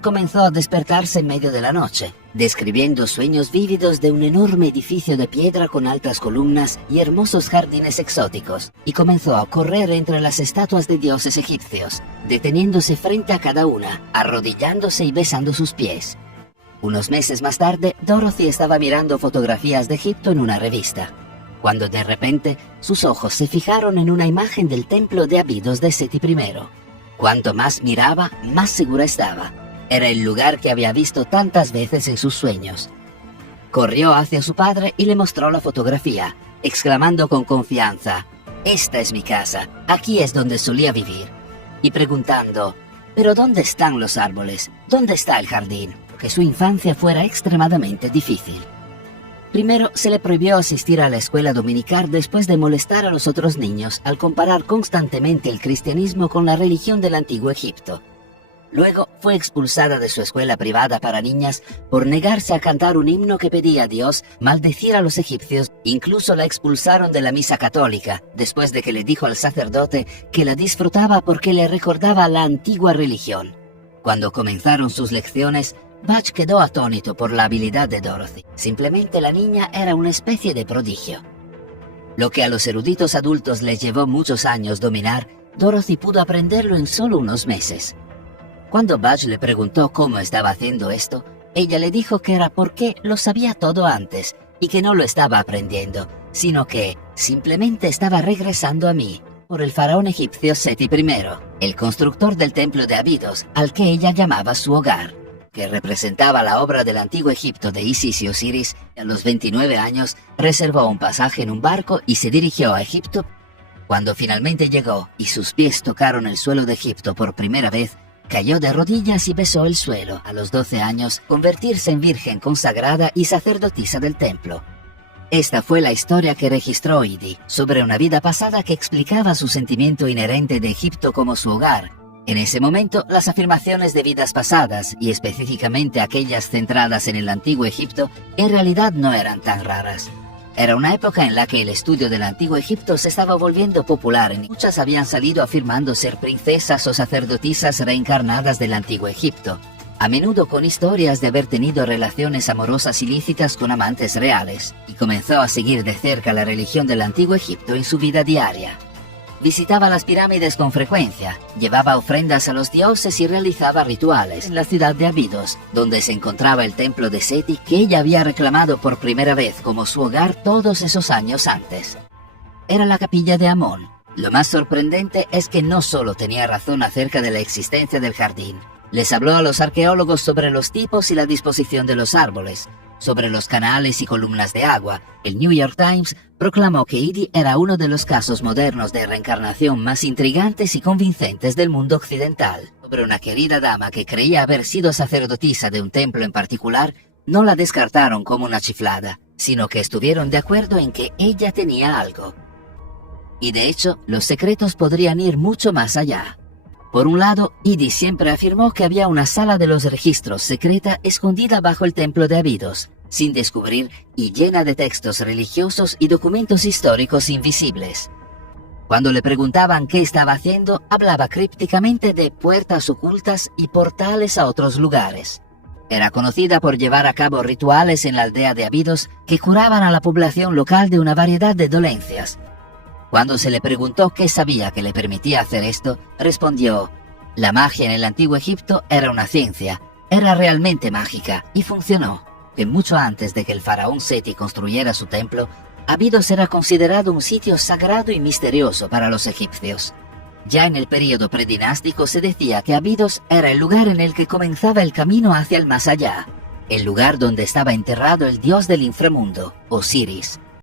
comenzó a despertarse en medio de la noche, describiendo sueños vívidos de un enorme edificio de piedra con altas columnas y hermosos jardines exóticos, y comenzó a correr entre las estatuas de dioses egipcios, deteniéndose frente a cada una, arrodillándose y besando sus pies. Unos meses más tarde, Dorothy estaba mirando fotografías de Egipto en una revista, cuando de repente sus ojos se fijaron en una imagen del templo de Abidos de Seti I. Cuanto más miraba, más segura estaba. Era el lugar que había visto tantas veces en sus sueños. Corrió hacia su padre y le mostró la fotografía, exclamando con confianza: «Esta es mi casa, aquí es donde solía vivir», y preguntando: «¿Pero dónde están los árboles? ¿Dónde está el jardín?», que su infancia fuera extremadamente difícil. Primero se le prohibió asistir a la escuela dominical después de molestar a los otros niños al comparar constantemente el cristianismo con la religión del antiguo Egipto. Luego fue expulsada de su escuela privada para niñas por negarse a cantar un himno que pedía a Dios maldecir a los egipcios. Incluso la expulsaron de la misa católica después de que le dijo al sacerdote que la disfrutaba porque le recordaba la antigua religión. Cuando comenzaron sus lecciones, Butch quedó atónito por la habilidad de Dorothy. Simplemente la niña era una especie de prodigio. Lo que a los eruditos adultos les llevó muchos años dominar, Dorothy pudo aprenderlo en solo unos meses. Cuando Butch le preguntó cómo estaba haciendo esto, ella le dijo que era porque lo sabía todo antes y que no lo estaba aprendiendo, sino que simplemente estaba regresando a mí, por el faraón egipcio Seti I, el constructor del templo de Abidos, al que ella llamaba su hogar, que representaba la obra del antiguo Egipto de Isis y Osiris. A los 29 años reservó un pasaje en un barco y se dirigió a Egipto. Cuando finalmente llegó y sus pies tocaron el suelo de Egipto por primera vez, cayó de rodillas y besó el suelo. A los 12 años, convertirse en virgen consagrada y sacerdotisa del templo. Esta fue la historia que registró Edie sobre una vida pasada que explicaba su sentimiento inherente de Egipto como su hogar. En ese momento, las afirmaciones de vidas pasadas, y específicamente aquellas centradas en el antiguo Egipto, en realidad no eran tan raras. Era una época en la que el estudio del antiguo Egipto se estaba volviendo popular y muchas habían salido afirmando ser princesas o sacerdotisas reencarnadas del antiguo Egipto, a menudo con historias de haber tenido relaciones amorosas ilícitas con amantes reales, y comenzó a seguir de cerca la religión del antiguo Egipto en su vida diaria. Visitaba las pirámides con frecuencia, llevaba ofrendas a los dioses y realizaba rituales en la ciudad de Abidos, donde se encontraba el templo de Seti que ella había reclamado por primera vez como su hogar todos esos años antes. Era la capilla de Amón. Lo más sorprendente es que no solo tenía razón acerca de la existencia del jardín. Les habló a los arqueólogos sobre los tipos y la disposición de los árboles, sobre los canales y columnas de agua. El New York Times proclamó que Edie era uno de los casos modernos de reencarnación más intrigantes y convincentes del mundo occidental. Sobre una querida dama que creía haber sido sacerdotisa de un templo en particular, no la descartaron como una chiflada, sino que estuvieron de acuerdo en que ella tenía algo. Y de hecho, los secretos podrían ir mucho más allá. Por un lado, Edie siempre afirmó que había una sala de los registros secreta escondida bajo el templo de Abidos, sin descubrir y llena de textos religiosos y documentos históricos invisibles. Cuando le preguntaban qué estaba haciendo, hablaba crípticamente de puertas ocultas y portales a otros lugares. Era conocida por llevar a cabo rituales en la aldea de Abidos que curaban a la población local de una variedad de dolencias. Cuando se le preguntó qué sabía que le permitía hacer esto, respondió: «La magia en el antiguo Egipto era una ciencia, era realmente mágica y funcionó, que mucho antes de que el faraón Seti construyera su templo, Abidos era considerado un sitio sagrado y misterioso para los egipcios. Ya en el período predinástico se decía que Abidos era el lugar en el que comenzaba el camino hacia el más allá, el lugar donde estaba enterrado el dios del inframundo, Osiris.